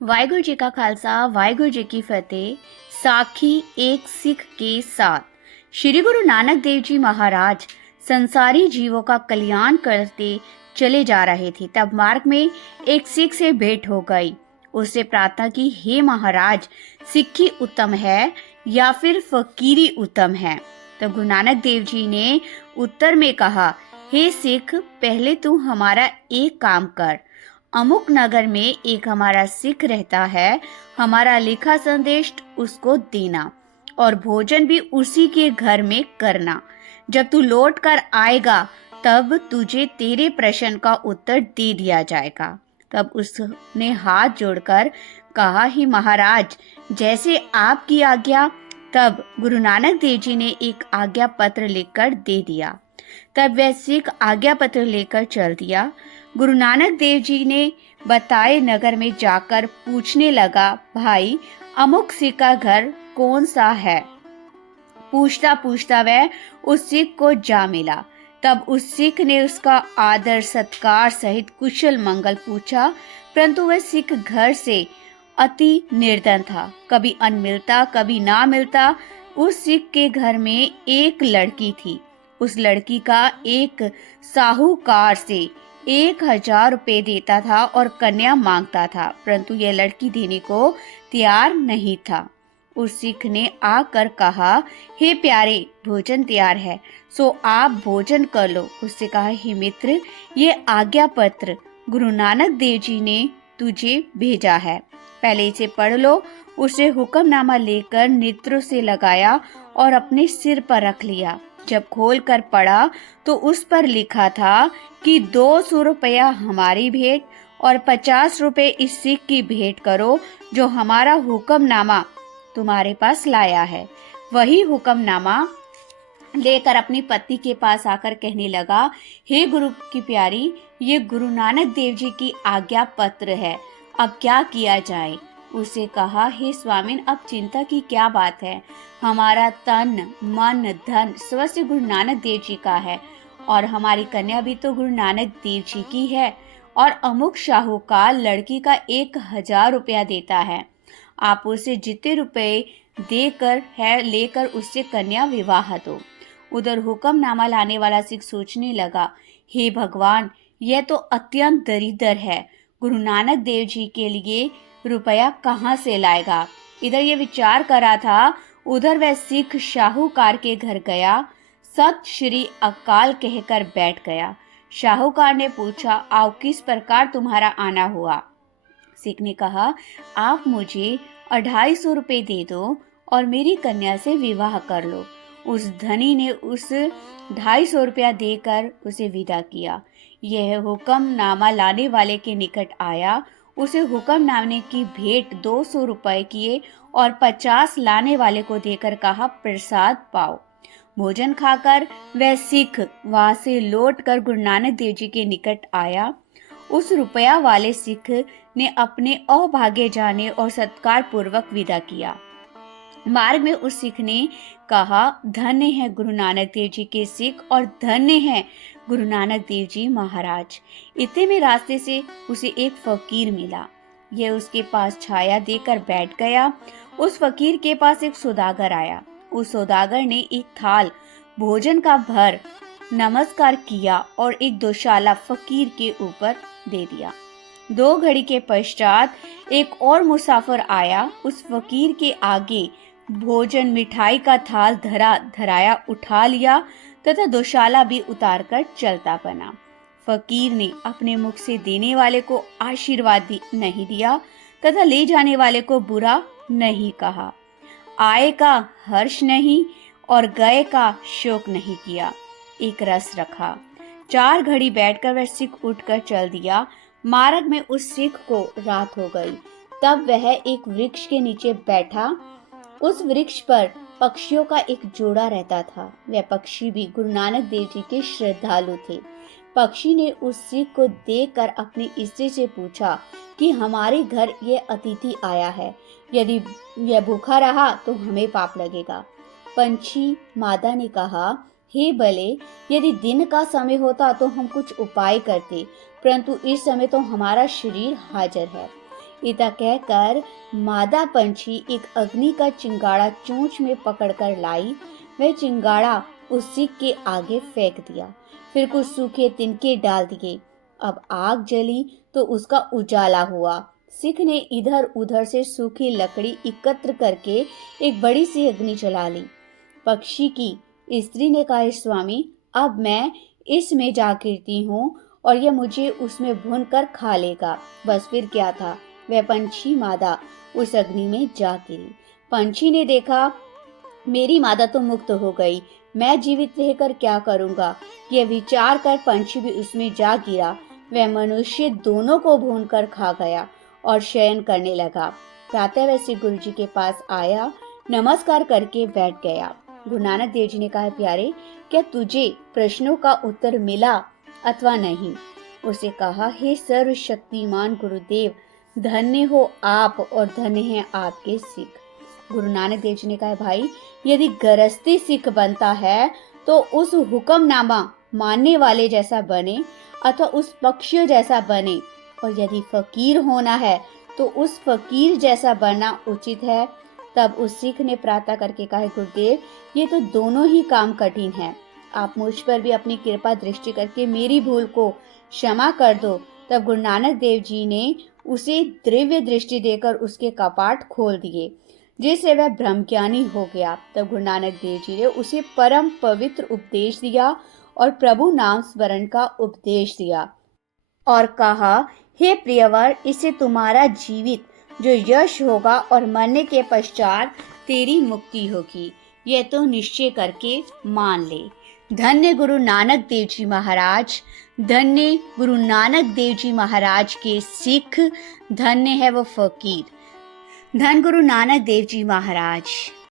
वाहिगुरु जी का खालसा वाहिगुरु जी की फतेह। साखी एक सिख के साथ। श्री गुरु नानक देव जी महाराज संसारी जीवों का कल्याण करते चले जा रहे थे। तब मार्ग में एक सिख से भेंट हो गई। उससे प्रार्थना की, हे महाराज, सिक्खी उत्तम है या फिर फकीरी उत्तम है? तब गुरु नानक देव जी ने उत्तर में कहा, हे सिख, पहले तू हमारा एक काम कर। अमुक नगर में एक हमारा सिख रहता है, हमारा लिखा संदेश उसको देना और भोजन भी उसी के घर में करना। जब तू लौट कर आएगा तब तुझे तेरे प्रश्न का उत्तर दे दिया जाएगा। तब उसने हाथ जोड़कर कहा, ही महाराज, जैसे आपकी आज्ञा। तब गुरु नानक देव जी ने एक आज्ञा पत्र लिखकर दे दिया। तब वह सिख आज्ञा पत्र लेकर चल दिया। गुरु नानक देव जी ने बताए नगर में जाकर पूछने लगा, भाई, अमुक सिख का घर कौन सा है? पूछता पूछता वह उस सिख को जा मिला। तब उस सिख ने उसका आदर सत्कार सहित कुशल मंगल पूछा, परंतु वह सिख घर से अति निर्धन था। कभी अन्न मिलता कभी ना मिलता। उस सिख के घर में एक लड़की थी। उस लड़की का एक साहूकार से 1,000 रुपये देता था और कन्या मांगता था, परंतु यह लड़की देने को तैयार नहीं था। उस सिख ने आकर कहा, हे प्यारे, भोजन तैयार है, सो आप भोजन कर लो। उससे कहा, हे मित्र, ये आज्ञा पत्र गुरु नानक देव जी ने तुझे भेजा है, पहले इसे पढ़ लो। उसे हुक्मनामा लेकर नेत्रों से लगाया और अपने सिर पर रख लिया। जब खोल कर पढ़ा तो उस पर लिखा था कि 200 रुपया हमारी भेंट और 50 रुपए इस सिख की भेंट करो जो हमारा हुक्मनामा तुम्हारे पास लाया है। वही हुक्मनामा लेकर अपनी पत्नी के पास आकर कहने लगा, हे गुरु की प्यारी, ये गुरु नानक देव जी की आज्ञा पत्र है, अब क्या किया जाए? उसे कहा, हे स्वामिन, अब चिंता की क्या बात है? हमारा तन मन धन सर्वस्व गुरु नानक देव जी का है और हमारी कन्या भी तो गुरु नानक देव जी की है और अमुक शाहूकार लड़की का 1,000 रुपया देता है। आप उसे जितने रुपए देकर है लेकर उससे कन्या विवाह दो। उधर हुक्मनामा लाने वाला सिख सोचने लगा, हे भगवान, यह तो अत्यंत दरिद्र है, गुरु नानक देव जी के लिए रुपया कहाँ से लाएगा? इधर ये विचार कर रहा था, उधर वह सिख शाहूकार के घर गया, सत श्री अकाल कहकर बैठ गया। शाहूकार ने पूछा, आओ, किस प्रकार तुम्हारा आना हुआ? सिख ने कहा, आप मुझे 250 रुपये दे दो और मेरी कन्या से विवाह कर लो। उस धनी ने उस 250 रुपया देकर उसे विदा किया। यह हुक्मनामा लाने वाले के निकट आया, उसे हुक्मनामे की भेंट 200 रुपए किए और 50 लाने वाले को देकर कहा, प्रसाद पाओ। भोजन खाकर वह सिख वहां से लौटकर गुरु नानक देव जी के निकट आया। उस रुपया वाले सिख ने अपने अभागे जाने और सत्कार पूर्वक विदा किया। मार्ग में उस सिख ने कहा, धन्य है गुरु नानक देव जी के सिख और धन्य है गुरु नानक देव जी महाराज। इतने में रास्ते से उसे एक फकीर मिला। यह उसके पास छाया देकर बैठ गया। उस फकीर के पास एक सौदागर आया। उस सौदागर ने एक थाल भोजन का भर नमस्कार किया और एक दोशाला फकीर के ऊपर दे दिया। 2 घड़ी के पश्चात एक और मुसाफिर आया। उस फकीर के आगे भोजन मिठाई का थाल धराया उठा लिया तथा दोशाला भी उतारकर चलता बना। फकीर ने अपने मुख से देने वाले को आशीर्वाद नहीं दिया तथा ले जाने वाले को बुरा नहीं कहा। आए का हर्ष नहीं और गए का शोक नहीं किया, एक रस रखा। 4 घड़ी बैठकर वह सिख उठकर चल दिया। मार्ग में उस सिख को रात हो गई। तब वह एक वृक्ष के नीचे बैठा। उस वृक्ष पर पक्षियों का एक जोड़ा रहता था। वह पक्षी भी गुरु नानक देव जी के श्रद्धालु थे। पक्षी ने उस सिख को देखकर अपनी स्त्री से पूछा कि हमारे घर ये अतिथि आया है, यदि यह भूखा रहा तो हमें पाप लगेगा। पंछी मादा ने कहा, हे भले, यदि दिन का समय होता तो हम कुछ उपाय करते, परंतु इस समय तो हमारा शरीर हाजिर है। इतना कहकर मादा पंछी एक अग्नि का चिंगाड़ा चोंच में पकड़कर लाई। वह चिंगाड़ा उस सिख के आगे फेंक दिया। फिर कुछ सूखे तिनके डाल दिए। अब आग जली तो उसका उजाला हुआ। सिख ने इधर उधर से सूखी लकड़ी एकत्र करके एक बड़ी सी अग्नि जला ली। पक्षी की स्त्री ने कहा, स्वामी, अब मैं इसमें जा गिरती हूँ और यह मुझे उसमें भून कर खा लेगा। बस फिर क्या था, वह पंछी मादा उस अग्नि में जा गिरी। पंछी ने देखा, मेरी मादा तो मुक्त हो गई, मैं जीवित रहकर क्या करूंगा। यह विचार कर पंछी भी उसमें जा गिरा। वह मनुष्य दोनों को भून कर खा गया और शयन करने लगा। प्रातः वह श्री गुरु जी के पास आया, नमस्कार करके बैठ गया। गुरु नानक देव जी ने कहा, प्यारे, क्या तुझे प्रश्नों का उत्तर मिला अथवा नहीं? उसे कहा, हे सर्वशक्तिमान गुरुदेव, धन्य हो आप और धन्य है आपके सिख। गुरु नानक देव जी ने कहा, भाई, यदि गृहस्थी सिख बनता है तो उस हुक्मनामा मानने वाले जैसा बने अथवा उस पक्षी जैसा बने, और यदि फकीर होना है तो उस फकीर जैसा बनना उचित है। तब उस सिख ने प्रार्थना करके कहा, गुरुदेव, ये तो दोनों ही काम कठिन है, आप मुझ पर भी अपनी कृपा दृष्टि करके मेरी भूल को क्षमा कर दो। तब गुरु नानक देव जी ने उसे दिव्य दृष्टि देकर उसके कपाट खोल दिए, जिससे वह ब्रह्मज्ञानी हो गया। तब गुरु नानक देव जी ने उसे परम पवित्र उपदेश दिया और प्रभु नाम स्मरण का उपदेश दिया और कहा, हे प्रियवर, इससे तुम्हारा जीवित जो यश होगा और मरने के पश्चात तेरी मुक्ति होगी, यह तो निश्चय करके मान ले। धन्य गुरु नानक देव जी महाराज, धन्य गुरु नानक देव जी महाराज के सिख, धन्य है वो फकीर। धन गुरु नानक देव जी महाराज।